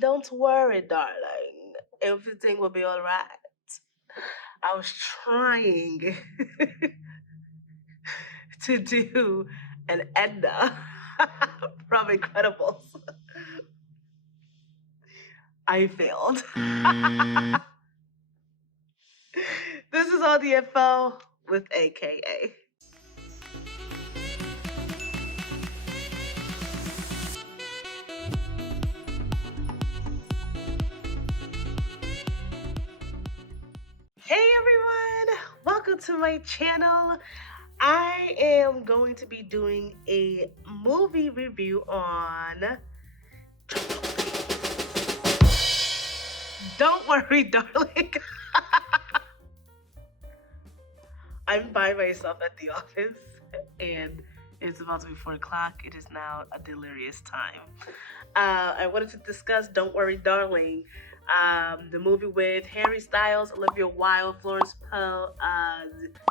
Don't worry, darling. Everything will be all right. I was trying to do an Edna from Incredibles. I failed. This is all the info with AKA. Hey everyone, welcome to my channel. I am going to be doing a movie review on Don't Worry Darling. I'm by myself at the office and it's about to be 4 o'clock. It is now a delirious time. I wanted to discuss Don't Worry Darling, the movie with Harry Styles, Olivia Wilde, Florence Pugh,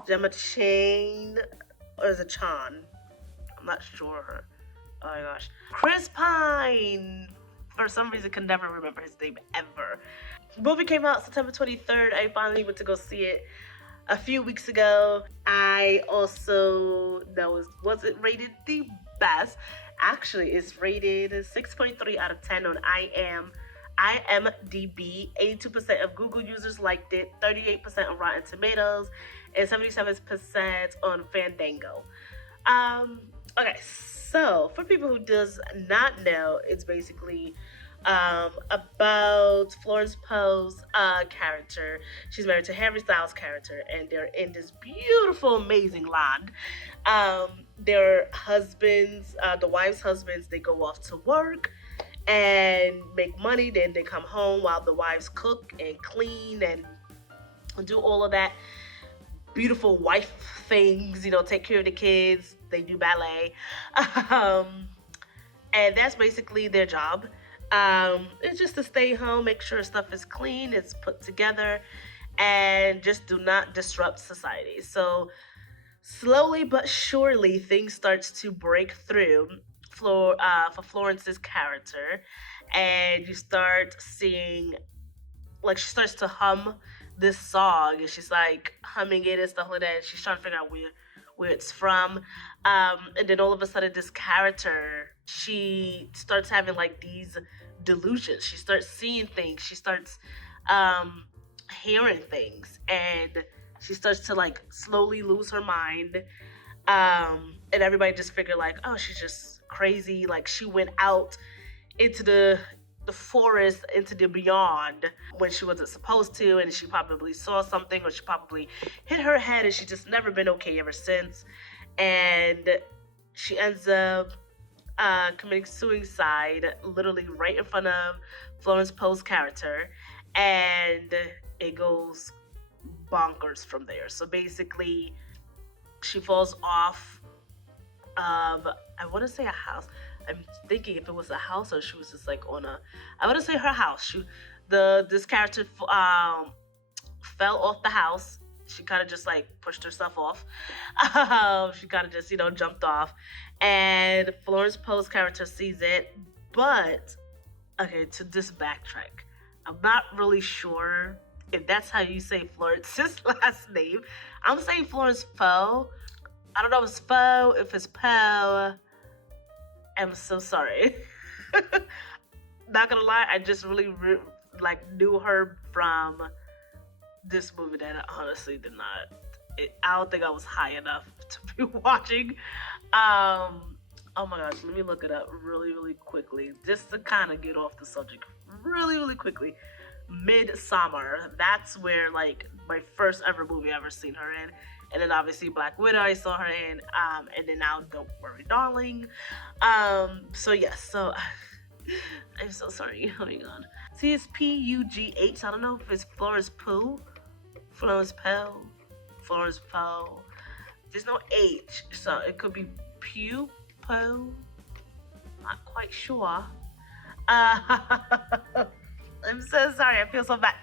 𝐤𝐤𝐬, or is it Chan? I'm not sure. Oh my gosh. Chris Pine! For some reason, can never remember his name ever. The movie came out September 23rd. I finally went to go see it a few weeks ago. I also, was it rated the best? Actually, it's rated 6.3 out of 10 on IMDb. 82% of Google users liked it, 38% on Rotten Tomatoes, and 77% on Fandango. Okay, so for people who does not know, it's basically about Florence Pugh's character. She's married to Harry Styles' character, and they're in this beautiful, amazing land. Their husbands, the wives' husbands, they go off to work and make money. Then they come home while the wives cook and clean and do all of that beautiful wife things, take care of the kids. They do ballet. And that's basically their job. It's just to stay home, make sure stuff is clean, it's put together, and just do not disrupt society. So slowly but surely, things starts to break through for Florence's character, and you start seeing, like, she starts to hum this song, and she's like humming it and stuff like that. And she's trying to figure out where it's from, and then all of a sudden, this character, she starts having like these delusions. She starts seeing things. She starts hearing things, and she starts to like slowly lose her mind. And everybody just figured like, oh, she's just crazy. Like, she went out into the forest, into the beyond, when she wasn't supposed to, and she probably saw something, or she probably hit her head, and she just never been okay ever since. And she ends up committing suicide, literally right in front of Florence Pugh's character, and it goes bonkers from there. So basically, she falls off of, I want to say, a house. I'm thinking if it was a house or she was just like on a, I want to say her house. This character fell off the house. She kind of just like pushed herself off. She kind of just, jumped off. And Florence Pugh's character sees it. But, okay, to just backtrack, I'm not really sure if that's how you say Florence's last name. I'm saying Florence Pugh. I don't know if it's Pugh, if it's Pugh. I'm so sorry. Not gonna lie, I just really knew her from this movie that I honestly did not. I don't think I was high enough to be watching. Oh my gosh, let me look it up really, really quickly, just to kind of get off the subject really, really quickly. Midsummer. That's where like my first ever movie I ever seen her in. And then obviously Black Widow I saw her in, and then now Don't Worry Darling. So yes, so I'm so sorry. Oh my god. See, it's P-U-G-H. I don't know if it's Florence Pugh, Florence Pugh, Florence Pugh. There's no H, so it could be Pugh, Pugh. Not quite sure. I'm so sorry. I feel so bad.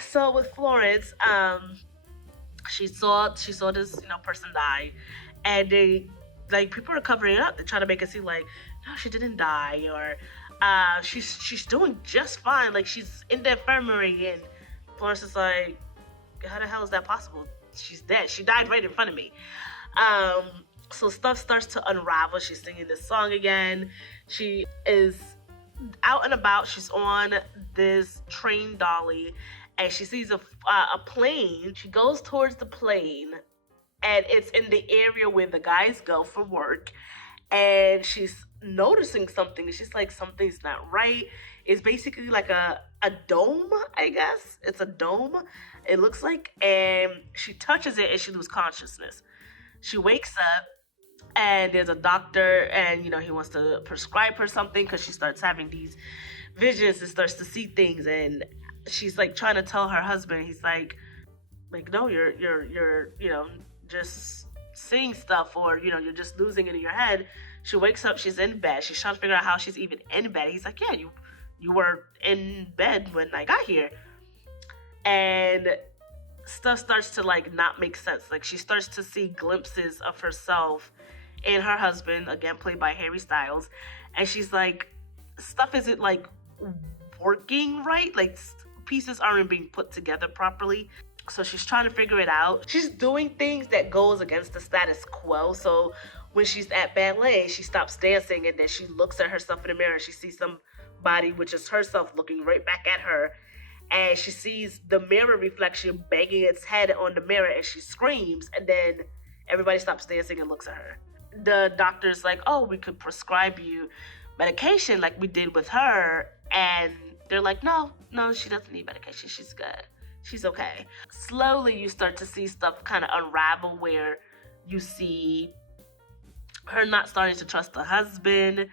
So with Florence, she saw this person die, and they, like, people are covering it up. They're trying to make it seem like, no, she didn't die, or she's doing just fine. Like, she's in the infirmary, and Florence is like, how the hell is that possible? She's dead. She died right in front of me. Um, so stuff starts to unravel. She's singing this song again. She is out and about. She's on this train dolly, and she sees a plane. She goes towards the plane, and it's in the area where the guys go for work. And she's noticing something. She's like, something's not right. It's basically like a dome, I guess. It's a dome, it looks like. And she touches it and she loses consciousness. She wakes up, and there's a doctor, and he wants to prescribe her something because she starts having these visions and starts to see things. And she's like trying to tell her husband. He's like, no, you're just seeing stuff, or you're just losing it in your head. She wakes up, she's in bed. She's trying to figure out how she's even in bed. He's like, yeah, you were in bed when I got here. And stuff starts to like not make sense. Like, she starts to see glimpses of herself and her husband, again played by Harry Styles. And she's like, stuff isn't like working right. Like, pieces aren't being put together properly. So she's trying to figure it out. She's doing things that goes against the status quo. So when she's at ballet, she stops dancing, and then she looks at herself in the mirror. She sees somebody, which is herself, looking right back at her. And she sees the mirror reflection banging its head on the mirror, and she screams. And then everybody stops dancing and looks at her. The doctor's like, oh, we could prescribe you medication like we did with her. And they're like, no, she doesn't need medication. She's good. She's okay. Slowly, you start to see stuff kind of unravel, where you see her not starting to trust the husband,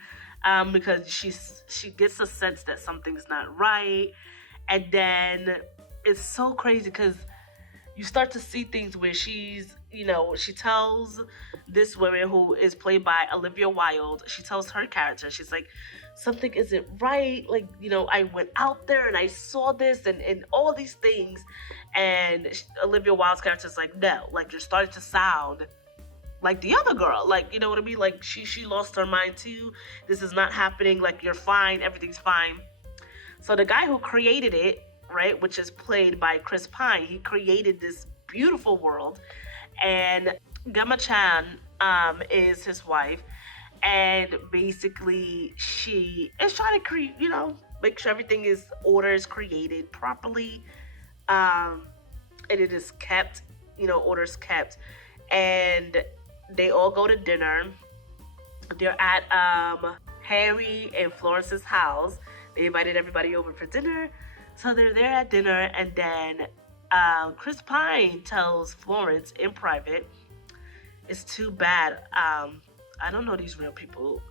because she gets a sense that something's not right. And then it's so crazy because you start to see things where she tells this woman, who is played by Olivia Wilde, she tells her character, she's like, something isn't right. Like, I went out there and I saw this and all these things. And Olivia Wilde's character is like, no, like, you're starting to sound like the other girl. Like, you know what I mean? Like, she lost her mind too. This is not happening. Like, you're fine. Everything's fine. So the guy who created it, right, which is played by Chris Pine, he created this beautiful world. And 𝐤𝐤𝐬 is his wife. And basically, she is trying to make sure everything order is created properly. And it is kept, orders kept. And they all go to dinner. They're at Harry and Florence's house. They invited everybody over for dinner. So they're there at dinner, and then Chris Pine tells Florence in private, it's too bad. I don't know these real people,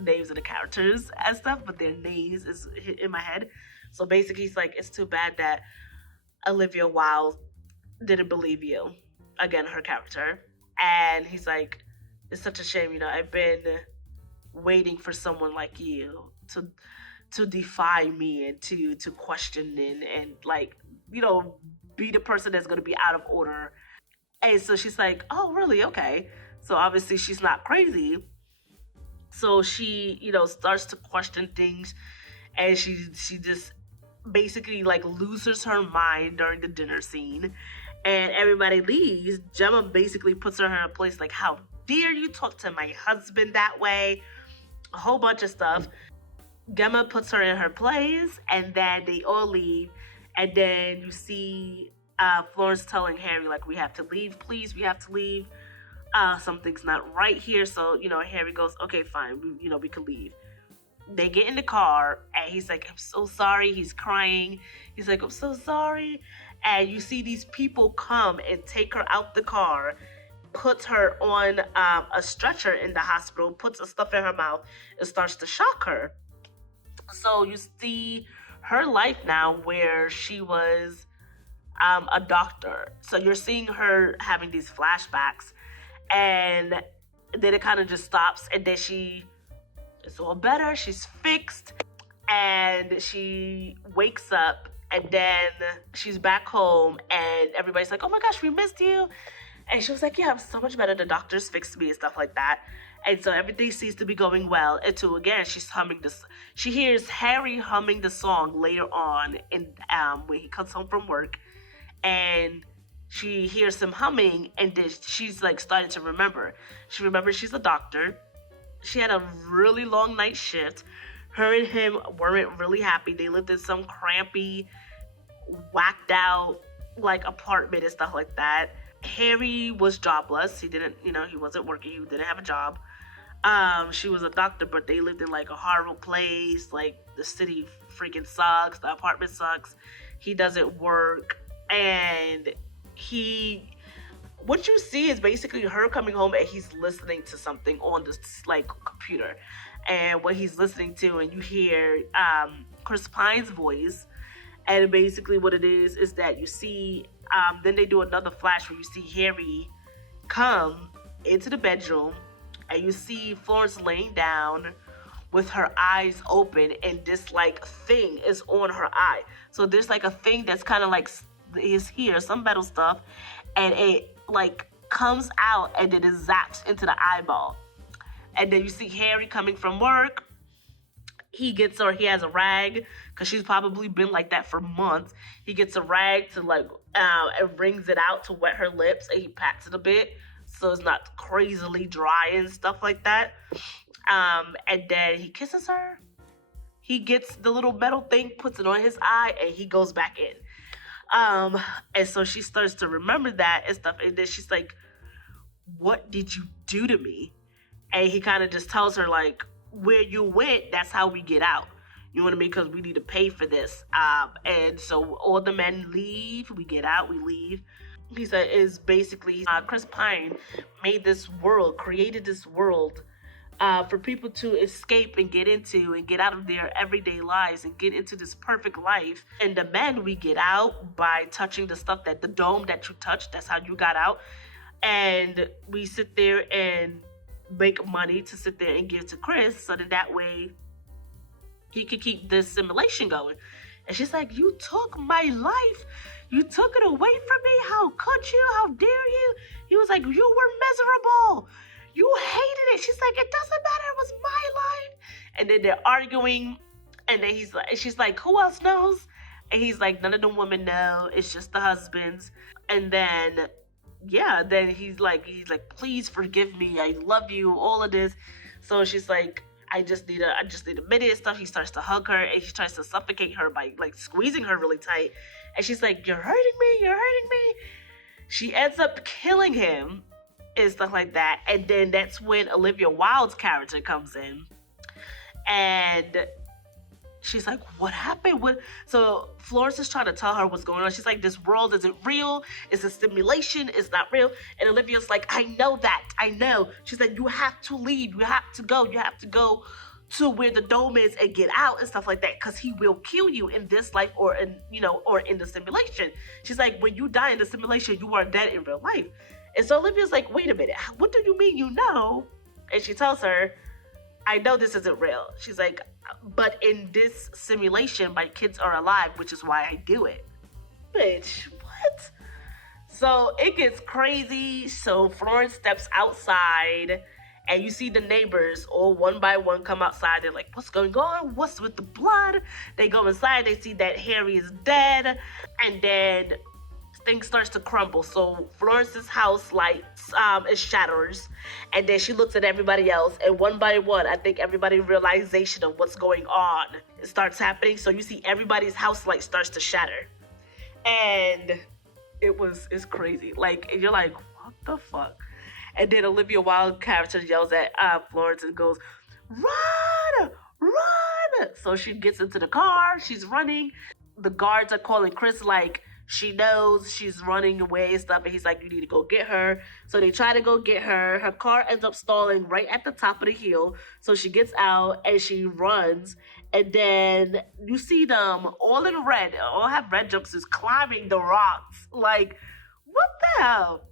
names of the characters and stuff, but their names is in my head. So basically, he's like, it's too bad that Olivia Wilde didn't believe you. Again, her character. And he's like, it's such a shame, I've been waiting for someone like you to defy me and to question and like, be the person that's going to be out of order. And so she's like, oh, really? Okay. So obviously she's not crazy. So she, starts to question things, and she just basically like loses her mind during the dinner scene. And everybody leaves. Gemma basically puts her in a place like, how dare you talk to my husband that way? A whole bunch of stuff. Gemma puts her in her place, and then they all leave. And then you see Florence telling Harry, like, we have to leave, please, we have to leave. Something's not right here. So, Harry goes, okay, fine, we can leave. They get in the car, and he's like, I'm so sorry. He's crying. He's like, I'm so sorry. And you see these people come and take her out the car, puts her on a stretcher in the hospital, puts the stuff in her mouth, and starts to shock her. So you see her life now, where she was a doctor. So you're seeing her having these flashbacks, and then it kind of just stops, and then it's all better. She's fixed, and she wakes up, and then she's back home, and everybody's like, oh my gosh, we missed you. And she was like, yeah, I'm so much better. The doctors fixed me and stuff like that. And so everything seems to be going well until again she's humming this. She hears Harry humming the song later on, in when he comes home from work, and she hears him humming, and then she's like starting to remember. She remembers she's a doctor. She had a really long night shift. Her and him weren't really happy. They lived in some crampy, whacked out like apartment and stuff like that. Harry was jobless. He didn't, he wasn't working. He didn't have a job. She was a doctor, but they lived in like a horrible place. Like the city freaking sucks. The apartment sucks. He doesn't work, and what you see is basically her coming home and he's listening to something on this like computer, and what he's listening to, and you hear Chris Pine's voice, and basically what it is that you see. Then they do another flash where you see Harry come into the bedroom, and you see Florence laying down with her eyes open, and this like thing is on her eye. So there's like a thing that's kind of like is here, some metal stuff, and it like comes out and then it zaps into the eyeball. And then you see Harry coming from work. He has a rag, because she's probably been like that for months. He gets a rag to like and wrings it out to wet her lips, and he pats it a bit so it's not crazily dry and stuff like that. And then he kisses her. He gets the little metal thing, puts it on his eye, and he goes back in. And so she starts to remember that and stuff, and then she's like, "What did you do to me?" And he kind of just tells her like, "Where you went, that's how we get out. You know what I mean? Because we need to pay for this." And so all the men leave. We get out. We leave. He said is basically Chris Pine created this world for people to escape and get into and get out of their everyday lives and get into this perfect life. And the men, we get out by touching the stuff the dome that you touched. That's how you got out. And we sit there and make money to sit there and give to Chris, so that way he could keep this simulation going. And she's like, "You took my life. You took it away from me. How could you? How dare you?" He was like, "You were miserable. You hated it." She's like, "It doesn't matter. It was my life." And then they're arguing. And then she's like, "Who else knows?" And he's like, "None of the women know. It's just the husbands." And then then he's like, "Please forgive me. I love you." All of this. So she's like, I just need a minute and stuff. He starts to hug her, and he tries to suffocate her by like squeezing her really tight. And she's like, "You're hurting me. You're hurting me." She ends up killing him and stuff like that. And then that's when Olivia Wilde's character comes in, and she's like, "What happened?" So Florence is trying to tell her what's going on. She's like, "This world isn't real. It's a simulation. It's not real." And Olivia's like, "I know that. I know." She's like, "You have to leave. You have to go. You have to go to where the dome is and get out and stuff like that, because he will kill you in this life or in the simulation." She's like, "When you die in the simulation, you are dead in real life." And so Olivia's like, "Wait a minute. What do you mean you know?" And she tells her, "I know this isn't real." She's like, "But in this simulation, my kids are alive, which is why I do it." Bitch, what? So it gets crazy. So Florence steps outside, and you see the neighbors all one by one come outside. They're like, "What's going on? What's with the blood?" They go inside. They see that Harry is dead. And then things starts to crumble. So Florence's house lights it shatters, and then she looks at everybody else, and one by one, I think everybody's realization of what's going on starts happening. So you see everybody's house light starts to shatter, and it's crazy. Like, and you're like, what the fuck? And then Olivia Wilde character yells at Florence and goes, "Run! Run!" So she gets into the car. She's running. The guards are calling Chris like, she knows she's running away and stuff, and he's like, "You need to go get her." So they try to go get her. Her car ends up stalling right at the top of the hill. So she gets out and she runs, and then you see them all in red, all have red jumpsuits, climbing the rocks. Like, what the hell?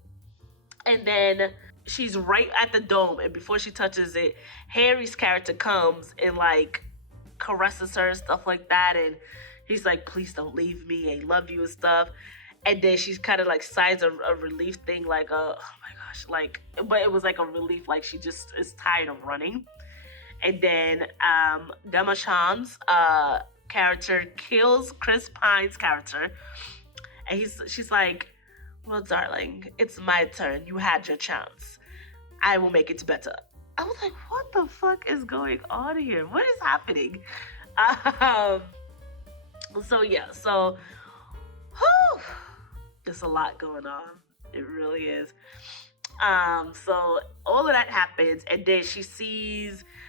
And then she's right at the dome, and before she touches it, Harry's character comes and like caresses her and stuff like that, and he's like, "Please don't leave me. I love you," and stuff. And then she's kind of like sighs a relief thing, like, "Oh my gosh, like, but it was like a relief, like she just is tired of running. And then Gemma Chan's character kills Chris Pine's character, and she's like, "Well, darling, it's my turn. You had your chance. I will make it better." I was like, "What the fuck is going on here? What is happening?" Um, so yeah, so whew, there's a lot going on. It really is. So all of that happens, and then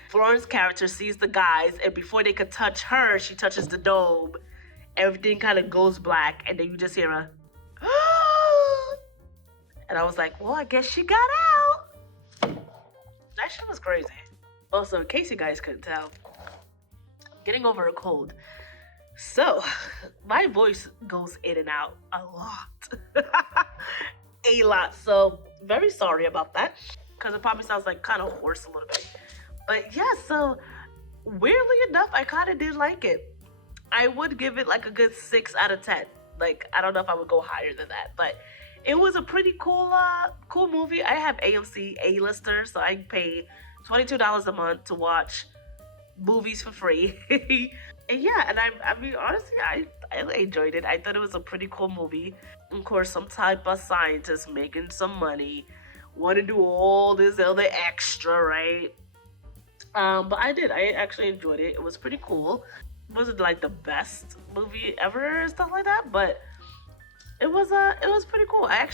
Florence's character sees the guys, and before they could touch her, she touches the dome. Everything kind of goes black, and then you just hear a and I was like, well, I guess she got out. That shit was crazy. Also, in case you guys couldn't tell, I'm getting over a cold. So, my voice goes in and out a lot. A lot. So, very sorry about that. Because it probably sounds like kind of hoarse a little bit. But yeah, so weirdly enough, I kind of did like it. I would give it like a good 6 out of 10. Like, I don't know if I would go higher than that. But it was a pretty cool movie. I have AMC A-lister, so I pay $22 a month to watch movies for free. And yeah, and I mean, honestly, I enjoyed it. I thought it was a pretty cool movie. Of course, some type of scientist making some money, want to do all this other extra, right? But I actually enjoyed it. It was pretty cool. It wasn't like the best movie ever and stuff like that, but it was pretty cool. I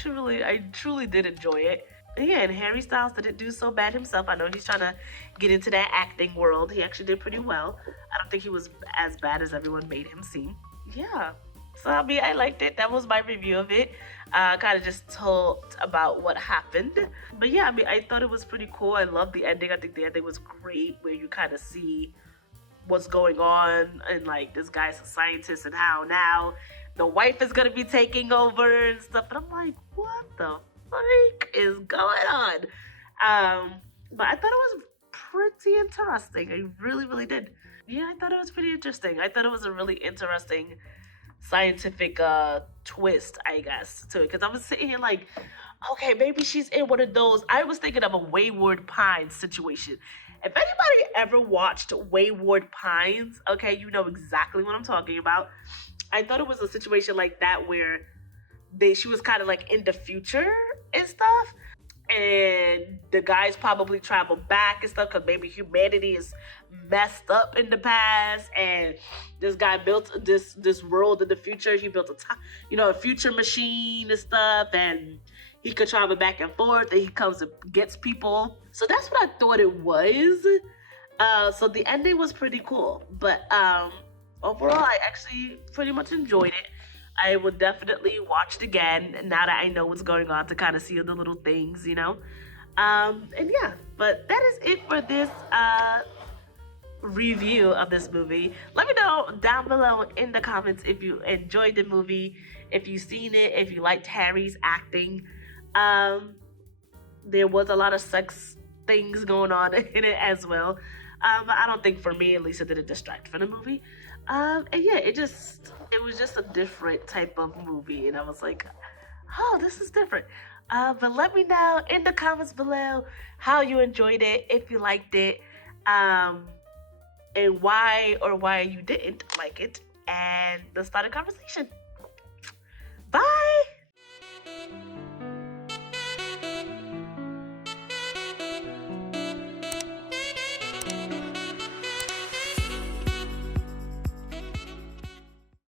truly did enjoy it. And yeah, and Harry Styles didn't do so bad himself. I know he's trying to get into that acting world. He actually did pretty well. I don't think he was as bad as everyone made him seem. Yeah. So I mean, I liked it. That was my review of it. Kind of just told about what happened. But yeah, I mean, I thought it was pretty cool. I loved the ending. I think the ending was great, where you kind of see what's going on, and like this guy's a scientist, and how now the wife is gonna be taking over and stuff. And I'm like, what the fuck is going on? But I thought it was pretty interesting. I really, really did. Yeah, I thought it was pretty interesting. I thought it was a really interesting scientific twist, I guess, to it. Because I was sitting here like, okay, maybe she's in one of those. I was thinking of a Wayward Pines situation. If anybody ever watched Wayward Pines, okay, you know exactly what I'm talking about. I thought it was a situation like that where she was kind of like in the future and stuff, and the guys probably travel back and stuff because maybe humanity is messed up in the past, and this guy built this world in the future. He built a future machine and stuff, and he could travel back and forth, and he comes and gets people. So that's what I thought it was. So the ending was pretty cool, but overall, I actually pretty much enjoyed it. I would definitely watch it again now that I know what's going on, to kind of see the little things, you know. And yeah, but that is it for this review of this movie. Let me know down below in the comments if you enjoyed the movie, if you've seen it, if you liked Harry's acting. There was a lot of sex things going on in it as well. I don't think, for me at least, it didn't distract from the movie. And yeah, it was just a different type of movie, and I was like, oh, this is different. But let me know in the comments below how you enjoyed it, if you liked it, and why you didn't like it, and let's start a conversation. Bye!